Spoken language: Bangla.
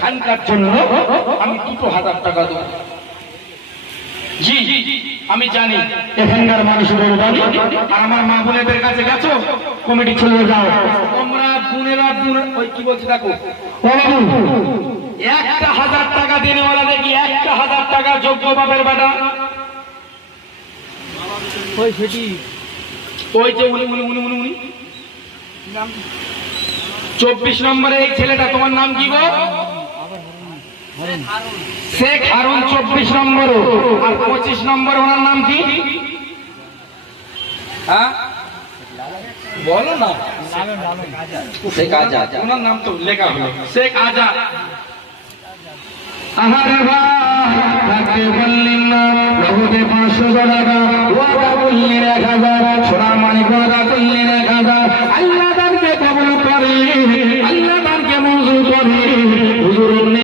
খানকার জন্য আমি 2000 টাকা দেব। জি আমি জানি এখানকার মানুষের দাবি। আর আমার মা বোনেদের কাছে গেছো, কমিটি চলে যাও তোমরা বোনেরা ওই কি বলছে দেখো, ও বাবু 1000 টাকা দেনেওয়ালা দেখি 1000 টাকা যোগ্য বাপের বেটা ওই সেটি ওই যে উনি 24 নম্বরে এই ছেলেটা, তোমার নাম কি গো? শেখ হারুন 24 নম্বর। আর 25 নম্বর ওনার নাম কি? হ্যাঁ বলো না, শেখ আজাদ। ওনার নাম তো লেখা হলো শেখ আজাদ। আহারে ভাই বললেন না রঘুদে 500 টাকা ওয়াদা করলেন 1000, সোনার মানিক ওয়াদা করলেন 1000। আল্লাহ দানকে কবুল করে, আল্লাহ দানকে মঞ্জুর করে। হুজুর